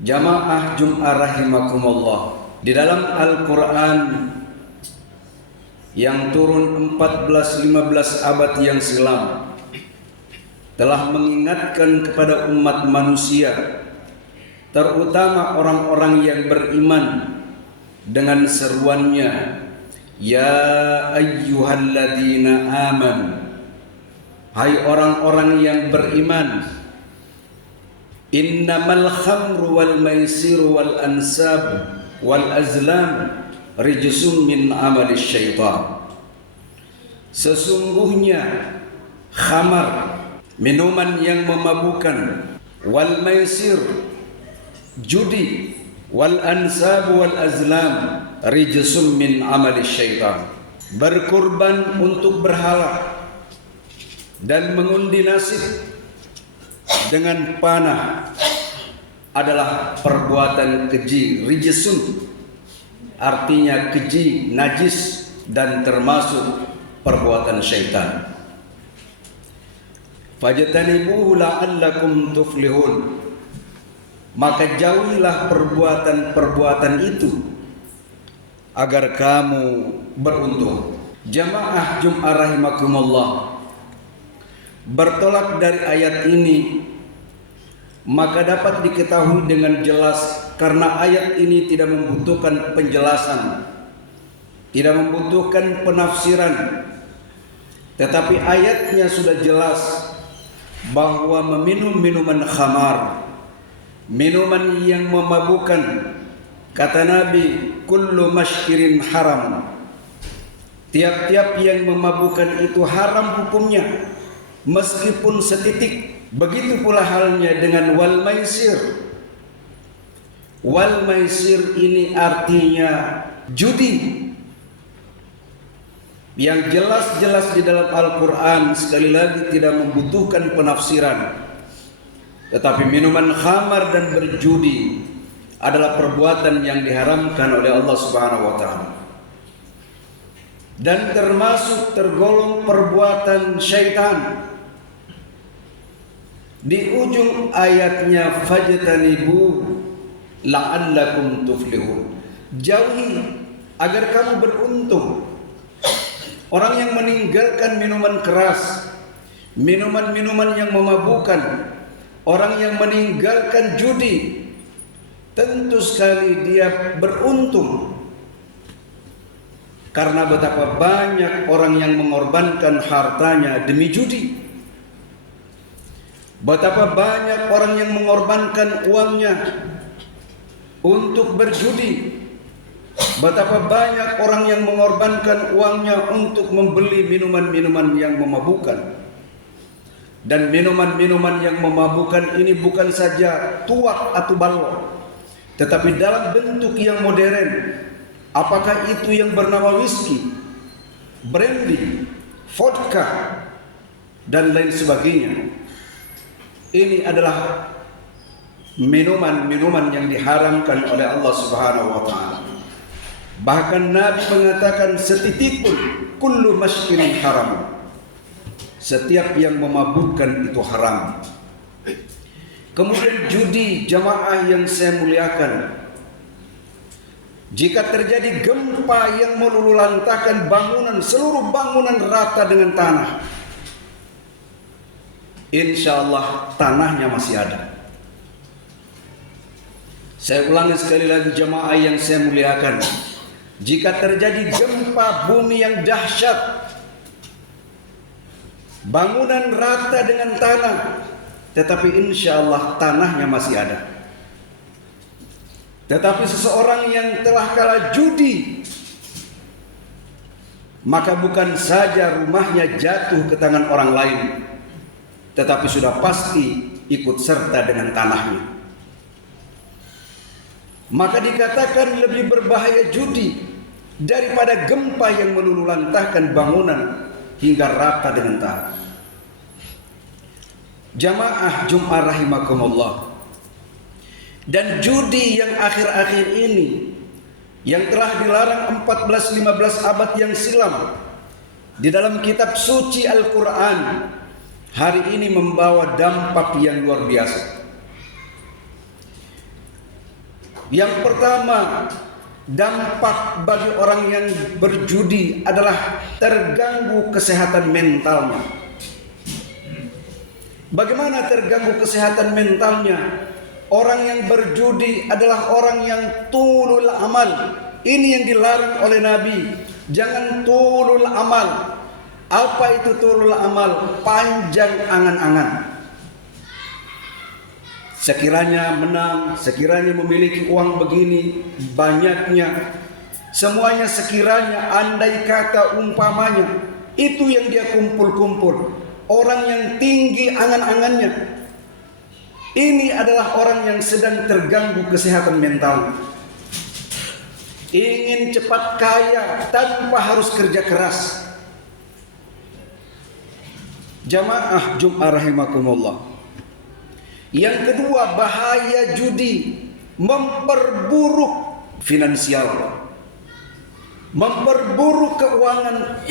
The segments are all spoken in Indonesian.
Jamaah Jum'ah rahimakumullah, di dalam Al-Quran yang turun 14-15 abad yang silam telah mengingatkan kepada umat manusia, terutama orang-orang yang beriman, dengan seruannya, ya ayyuhalladzina amanu, hai orang-orang yang beriman, innamal khamru wal maisiru wal ansab wal azlam rijsum min amali syaitan. Sesungguhnya khamar, minuman yang memabukkan, wal maisir, judi, wal ansab wal azlam rijsum min amali syaitan. Berkurban untuk berhala dan mengundi nasib dengan panah adalah perbuatan keji. Rijsun artinya keji, najis, dan termasuk perbuatan syaitan. Fajtanibuhu la'allakum tuflihun, maka jauhilah perbuatan-perbuatan itu agar kamu beruntung. Jamaah Jum'ah rahimakumullah, bertolak dari ayat ini maka dapat diketahui dengan jelas, karena ayat ini tidak membutuhkan penjelasan, tidak membutuhkan penafsiran, tetapi ayatnya sudah jelas bahwa meminum minuman khamar, minuman yang memabukkan, kata Nabi, kullu maskirin haram, tiap-tiap yang memabukkan itu haram hukumnya, meskipun setitik. Begitu pula halnya dengan wal maisir. Wal maisir ini artinya judi, yang jelas-jelas di dalam Al-Quran sekali lagi tidak membutuhkan penafsiran. Tetapi minuman khamar dan berjudi adalah perbuatan yang diharamkan oleh Allah Subhanahu wa ta'ala, dan tergolong perbuatan syaitan. Di ujung ayatnya, fajtanibu la'allakum tuflihun, jauhi agar kamu beruntung. Orang yang meninggalkan minuman keras, minuman-minuman yang memabukkan, orang yang meninggalkan judi, tentu sekali dia beruntung. Karena betapa banyak orang yang mengorbankan hartanya demi judi, betapa banyak orang yang mengorbankan uangnya untuk berjudi, betapa banyak orang yang mengorbankan uangnya untuk membeli minuman-minuman yang memabukkan. Dan minuman-minuman yang memabukkan ini bukan saja tuak atau balok, tetapi dalam bentuk yang modern. Apakah itu yang bernama whisky, brandy, vodka, dan lain sebagainya. Ini adalah minuman-minuman yang diharamkan oleh Allah Subhanahu wa ta'ala. Bahkan Nabi mengatakan setitik pun, kullu maskirin haram, setiap yang memabukkan itu haram. Kemudian judi, jamaah yang saya muliakan, jika terjadi gempa yang meluluhlantahkan bangunan, seluruh bangunan rata dengan tanah, insya Allah tanahnya masih ada. Saya ulangi sekali lagi jamaah yang saya muliakan, jika terjadi gempa bumi yang dahsyat, bangunan rata dengan tanah, tetapi insya Allah tanahnya masih ada. Tetapi seseorang yang telah kalah judi, maka bukan saja rumahnya jatuh ke tangan orang lain, tetapi sudah pasti ikut serta dengan tanahnya. Maka dikatakan lebih berbahaya judi daripada gempa yang meluluhlantahkan bangunan hingga rata dengan tanah. Jamaah Jum'ah rahimakumullah, dan judi yang akhir-akhir ini, yang telah dilarang 14-15 abad yang silam di dalam kitab suci Al-Quran, hari ini membawa dampak yang luar biasa. Yang pertama, dampak bagi orang yang berjudi adalah terganggu kesehatan mentalnya. Bagaimana terganggu kesehatan mentalnya? Orang yang berjudi adalah orang yang tulul amal. Ini yang dilarang oleh Nabi. Jangan tulul amal. Apa itu tulul amal? Panjang angan-angan. Sekiranya menang, sekiranya memiliki uang begini banyaknya, semuanya sekiranya, andai kata, umpamanya, itu yang dia kumpul-kumpul. Orang yang tinggi angan-angannya. Ini adalah orang yang sedang terganggu kesehatan mental. Ingin cepat kaya tanpa harus kerja keras. Jamaah Jum'ah rahimakumullah. Yang kedua, bahaya judi memperburuk finansial, memperburuk keuangan.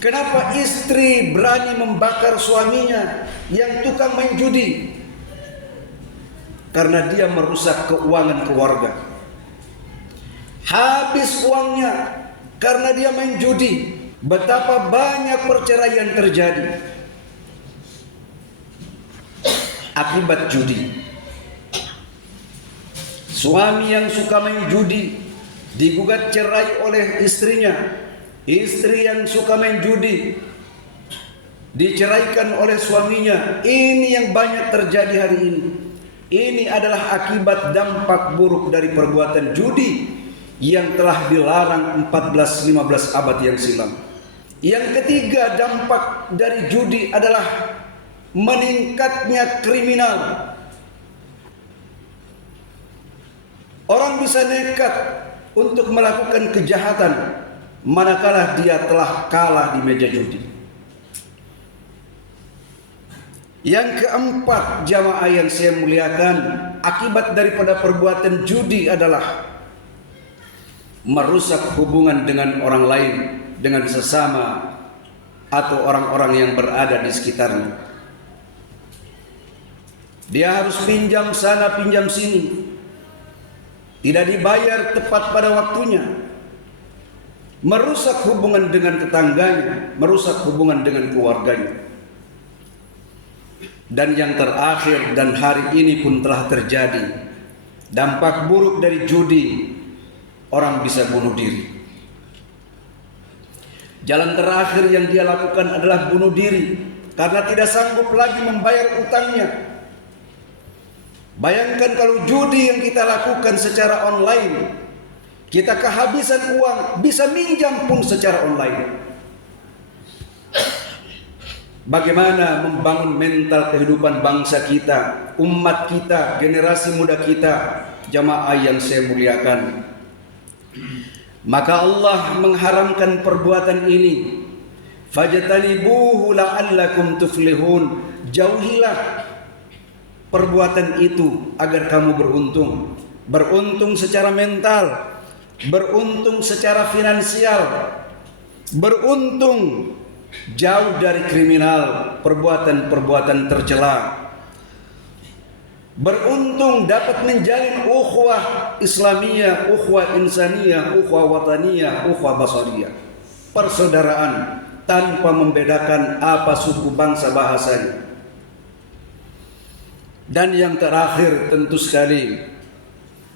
Kenapa istri berani membakar suaminya yang tukang main judi? Karena dia merusak keuangan keluarga. Habis uangnya karena dia main judi. Betapa banyak perceraian terjadi akibat judi. Suami yang suka main judi digugat cerai oleh istrinya. Istri yang suka main judi diceraikan oleh suaminya. Ini yang banyak terjadi hari ini. Ini adalah akibat dampak buruk dari perbuatan judi yang telah dilarang 14-15 abad yang silam. Yang ketiga, dampak dari judi adalah meningkatnya kriminal. Orang bisa nekat untuk melakukan kejahatan manakala dia telah kalah di meja judi. Yang keempat, jamaah yang saya muliakan, akibat daripada perbuatan judi adalah merusak hubungan dengan orang lain, dengan sesama atau orang-orang yang berada di sekitarnya. Dia harus pinjam sana, pinjam sini, tidak dibayar tepat pada waktunya, merusak hubungan dengan tetangganya, merusak hubungan dengan keluarganya. Dan yang terakhir, dan hari ini pun telah terjadi, dampak buruk dari judi, orang bisa bunuh diri. Jalan terakhir yang dia lakukan adalah bunuh diri karena tidak sanggup lagi membayar utangnya. Bayangkan kalau judi yang kita lakukan secara online, kita kehabisan uang, bisa minjam pun secara online. Bagaimana membangun mental kehidupan bangsa kita, umat kita, generasi muda kita, jamaah yang saya muliakan? Maka Allah mengharamkan perbuatan ini. Fajtanibuhu la'allakum tuflihun. Jauhilah perbuatan itu agar kamu beruntung. Beruntung secara mental, beruntung secara finansial, beruntung jauh dari kriminal, perbuatan-perbuatan tercela. Beruntung dapat menjalin ukhuwah Islamiyah, ukhuwah insaniyah, ukhuwah wataniyah, ukhuwah basariyah. Persaudaraan tanpa membedakan apa suku, bangsa, bahasanya. Dan yang terakhir, tentu sekali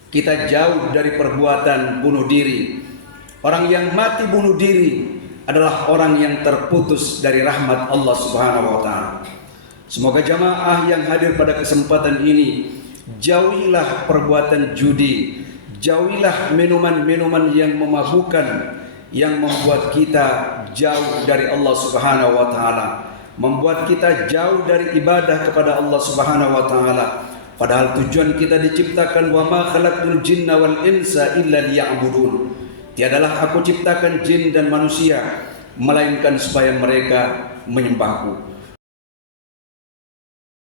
kita jauh dari perbuatan bunuh diri. Orang yang mati bunuh diri adalah orang yang terputus dari rahmat Allah Subhanahu wa taala. Semoga jamaah yang hadir pada kesempatan ini, jauhilah perbuatan judi, jauhilah minuman-minuman yang memabukkan, yang membuat kita jauh dari Allah Subhanahu wa taala, membuat kita jauh dari ibadah kepada Allah Subhanahu wa taala. Padahal tujuan kita diciptakan, wa ma khalaqtul jinna wal insa illa liya'budun. Tiadalah aku ciptakan jin dan manusia melainkan supaya mereka menyembahku.